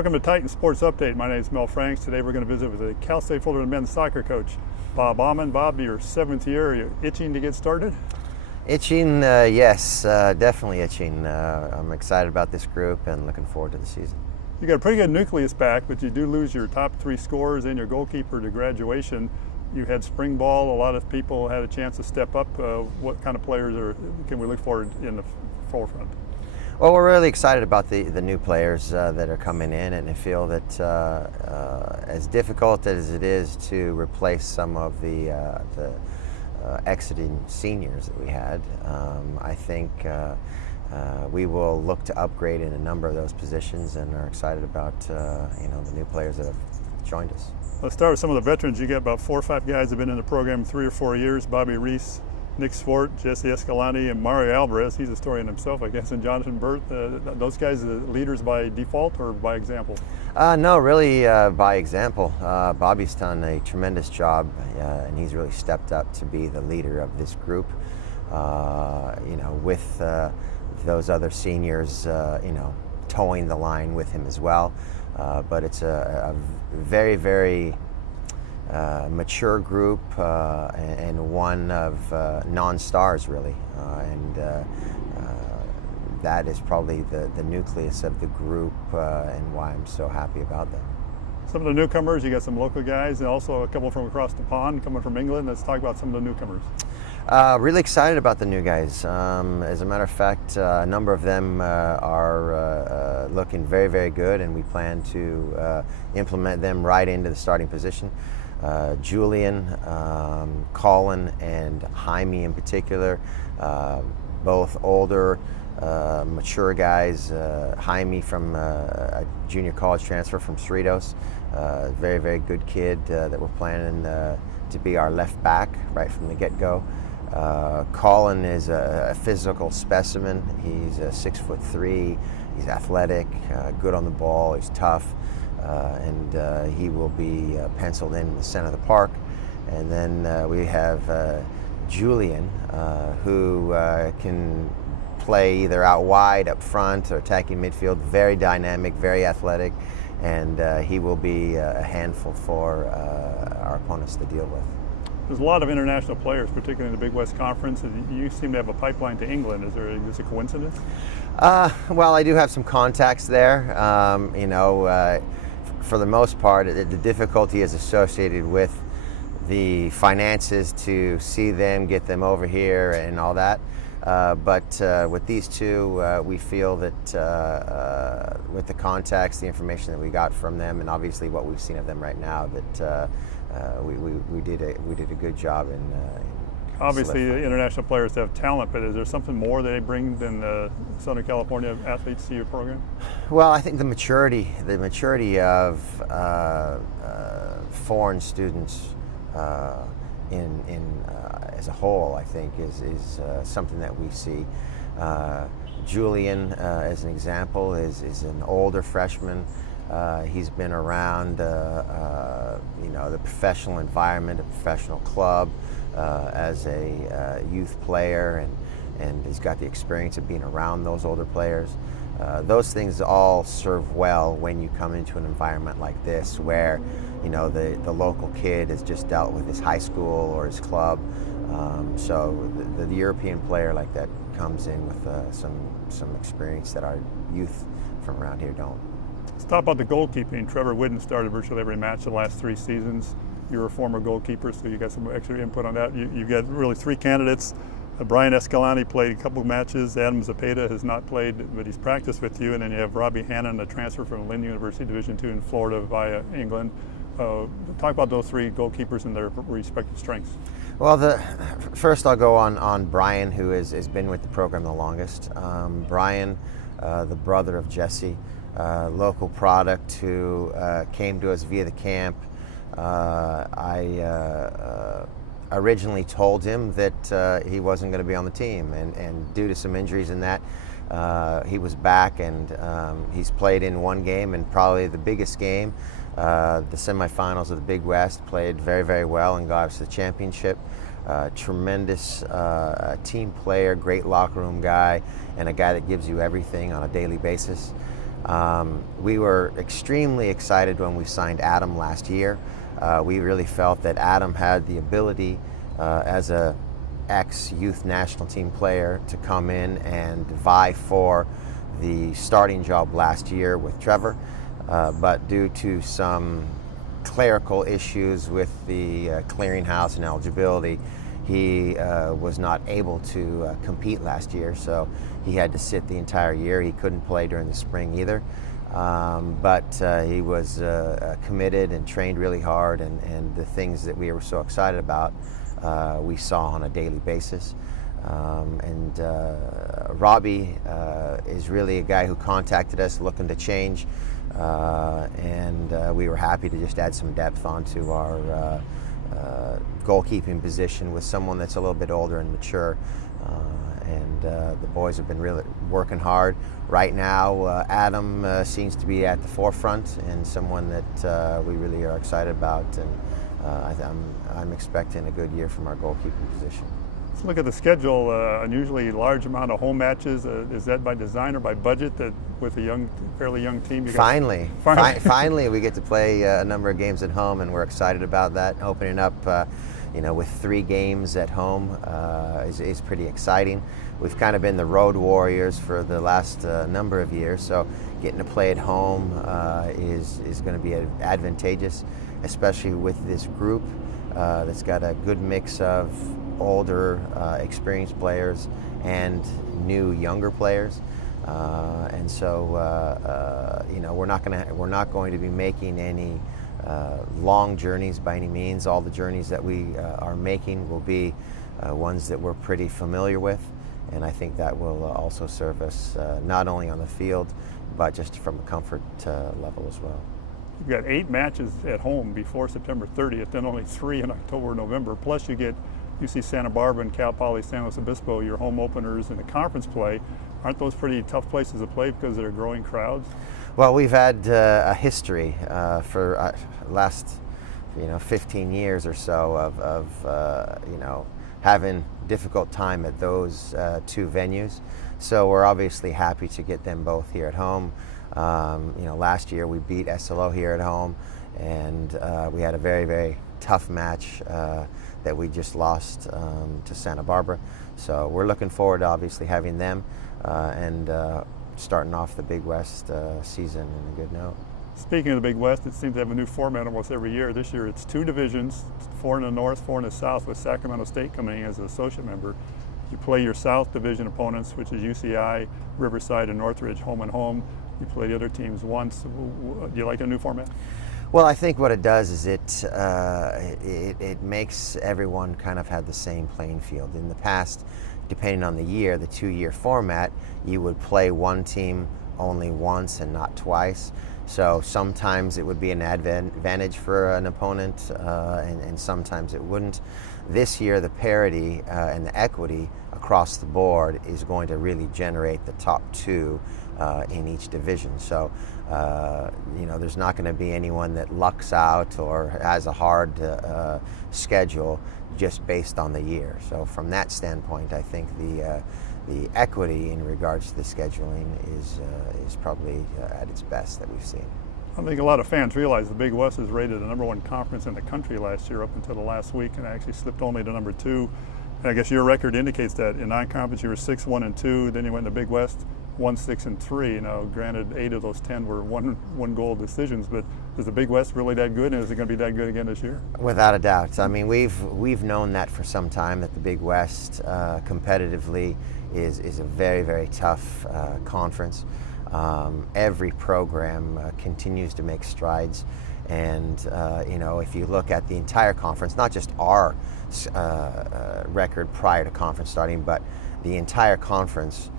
Welcome to Titan Sports Update. My name is Mel Franks. Today we're going to visit with the Cal State Fullerton men's soccer coach, Bob Ammann. Bob, your 7th year. Are you itching to get started? Itching, yes, definitely itching. I'm excited about this group and looking forward to the season. You got a pretty good nucleus back, but you do lose your top 3 scorers and your goalkeeper to graduation. You had spring ball. A lot of people had a chance to step up. What kind of players can we look forward in the forefront? Well, we're really excited about the new players that are coming in, and I feel that as difficult as it is to replace some of the exiting seniors that we had, I think we will look to upgrade in a number of those positions, and are excited about the new players that have joined us. Let's start with some of the veterans. You got about 4 or 5 guys that have been in the program 3 or 4 years. Bobby Reese, Nick Swart, Jesse Escalante, and Mario Alvarez. He's a story in himself, I guess. And Jonathan Burt. Those guys are leaders by default or by example? No, really by example. Bobby's done a tremendous job, and he's really stepped up to be the leader of this group. With those other seniors, towing the line with him as well. But it's a very, very mature group and one of non-stars, really. That is probably the nucleus of the group and why I'm so happy about them. Some of the newcomers, you got some local guys and also a couple from across the pond coming from England. Let's talk about some of the newcomers. Really excited about the new guys. As a matter of fact, a number of them are looking very, very good, and we plan to implement them right into the starting position. Julian, Colin, and Jaime in particular, both older, mature guys. Jaime from a junior college transfer from Cerritos, very, very good kid that we're planning to be our left back right from the get-go. Colin is a physical specimen. He's 6'3". He's athletic, good on the ball. He's tough, and he will be penciled in the center of the park. And then we have Julian, who can play either out wide, up front, or attacking midfield. Very dynamic, very athletic, and he will be a handful for our opponents to deal with. There's a lot of international players, particularly in the Big West Conference. You seem to have a pipeline to England. Is this a coincidence? Well, I do have some contacts there. For the most part, the difficulty is associated with the finances to see them, get them over here, and all that. But with these two, we feel that with the contacts, the information that we got from them, and obviously what we've seen of them right now, that we did a good job in obviously the international players have talent, but is there something more they bring than the Southern California athletes to your program? Well, I think the maturity of foreign students as a whole, I think, is something that we see. Julian, as an example, is an older freshman. He's been around, the professional environment, a professional club, as a youth player, and he's got the experience of being around those older players. Those things all serve well when you come into an environment like this, where the local kid has just dealt with his high school or his club. So the European player like that comes in with some experience that our youth from around here don't. Let's talk about the goalkeeping. Trevor Whidden started virtually every match the last 3 seasons. You're a former goalkeeper, so you got some extra input on that. You've got really 3 candidates. Brian Escalante played a couple of matches. Adam Zapata has not played, but he's practiced with you. And then you have Robbie Hannon, a transfer from Lynn University Division II in Florida via England. Talk about those 3 goalkeepers and their respective strengths. Well, first I'll go on Brian, who has been with the program the longest. Brian, the brother of Jesse, local product who came to us via the camp. I originally told him that he wasn't going to be on the team, and due to some injuries in that, he was back, and he's played in 1 game, and probably the biggest game, the semifinals of the Big West. Played very, very well and got us the championship. Tremendous team player, great locker room guy, and a guy that gives you everything on a daily basis. We were extremely excited when we signed Adam last year. We really felt that Adam had the ability as a ex-youth national team player to come in and vie for the starting job last year with Trevor, but due to some clerical issues with the clearinghouse and eligibility, he was not able to compete last year, so he had to sit the entire year. He couldn't play during the spring either, but he was committed and trained really hard, and the things that we were so excited about we saw on a daily basis. Robbie is really a guy who contacted us looking to change, and we were happy to just add some depth onto our goalkeeping position with someone that's a little bit older and mature. The boys have been really working hard. Right now, Adam seems to be at the forefront and someone that we really are excited about, and I'm expecting a good year from our goalkeeping position. Let's look at the schedule. Unusually large amount of home matches. Is that by design or by budget, that with a fairly young team? Finally, we get to play a number of games at home, and we're excited about that. Opening up, with 3 games at home is pretty exciting. We've kind of been the road warriors for the last number of years, so getting to play at home is going to be advantageous, especially with this group that's got a good mix of older, experienced players and new, younger players, and so we're not going to be making any long journeys by any means. All the journeys that we are making will be ones that we're pretty familiar with, and I think that will also serve us not only on the field, but just from a comfort level as well. You've got 8 matches at home before September 30th, then only 3 in October and November. Plus you get UC Santa Barbara and Cal Poly San Luis Obispo, your home openers in the conference play. Aren't those pretty tough places to play because they're growing crowds? Well, we've had a history for last 15 years or so of having difficult time at those 2 venues. So we're obviously happy to get them both here at home. Last year we beat SLO here at home, and we had a very, very tough match that we just lost to Santa Barbara. So we're looking forward to obviously having them and starting off the Big West season in a good note. Speaking of the Big West, it seems to have a new format almost every year. This year it's 2 divisions, 4 in the north, 4 in the south, with Sacramento State coming in as an associate member. You play your South Division opponents, which is UCI, Riverside, and Northridge, home and home. You play the other teams once. Do you like the new format? Well, I think what it does is it makes everyone kind of have the same playing field. In the past, depending on the year, the 2-year format, you would play one team only once and not twice. So sometimes it would be an advantage for an opponent, and sometimes it wouldn't. This year, the parity and the equity across the board is going to really generate the top 2 in each division. So, there's not going to be anyone that lucks out or has a hard schedule just based on the year. So from that standpoint, I think the equity in regards to the scheduling is probably at its best that we've seen. I think a lot of fans realize the Big West is rated the #1 conference in the country last year up until the last week, and actually slipped only to number 2. And I guess your record indicates that in non-conference you were 6-1-2, then you went to Big West 1-6-3. Now, granted, 8 of those 10 were one goal decisions, but is the Big West really that good, and is it going to be that good again this year? Without a doubt. I mean, we've known that for some time, that the Big West competitively is a very, very tough conference. Every program continues to make strides, and if you look at the entire conference, not just our record prior to conference starting, but the entire conference,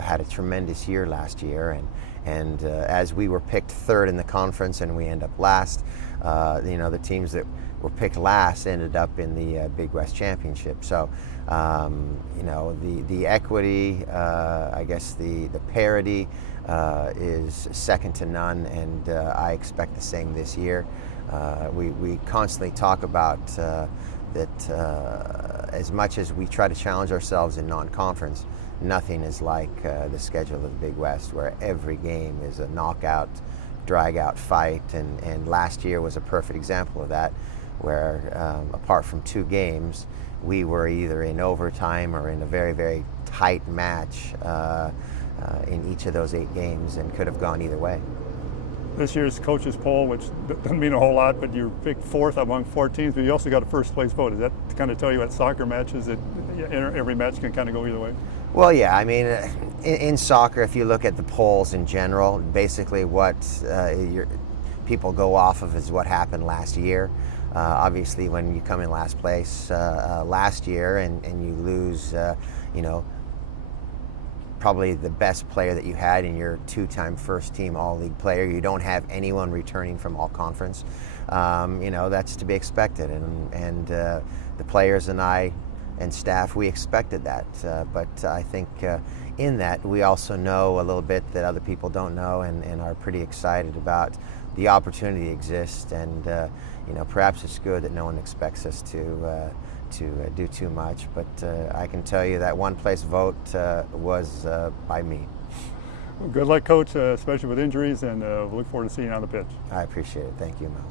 had a tremendous year last year, and as we were picked 3rd in the conference and we end up last, the teams that were picked last ended up in the Big West Championship. So, the equity, I guess the parity is second to none, and I expect the same this year. We constantly talk about that as much as we try to challenge ourselves in non-conference, nothing is like the schedule of the Big West, where every game is a knockout, drag-out fight, and last year was a perfect example of that, where apart from 2 games, we were either in overtime or in a very, very tight match in each of those 8 games, and could have gone either way. This year's coaches poll, which doesn't mean a whole lot, but you're picked 4th among 4 teams, but you also got a first place vote. Does that kind of tell you at soccer matches that every match can kind of go either way? Well, yeah, I mean, in soccer, if you look at the polls in general, basically what people go off of is what happened last year. Obviously, when you come in last place last year and you lose, probably the best player that you had in your 2-time first-team All-League player, you don't have anyone returning from All-Conference. That's to be expected, and the players and I and staff, we expected that. But I think in that, we also know a little bit that other people don't know, and are pretty excited about the opportunity exists. And perhaps it's good that no one expects us to do too much. But I can tell you that 1-place vote was by me. Well, good luck, Coach, especially with injuries, and we look forward to seeing you on the pitch. I appreciate it. Thank you, Mel.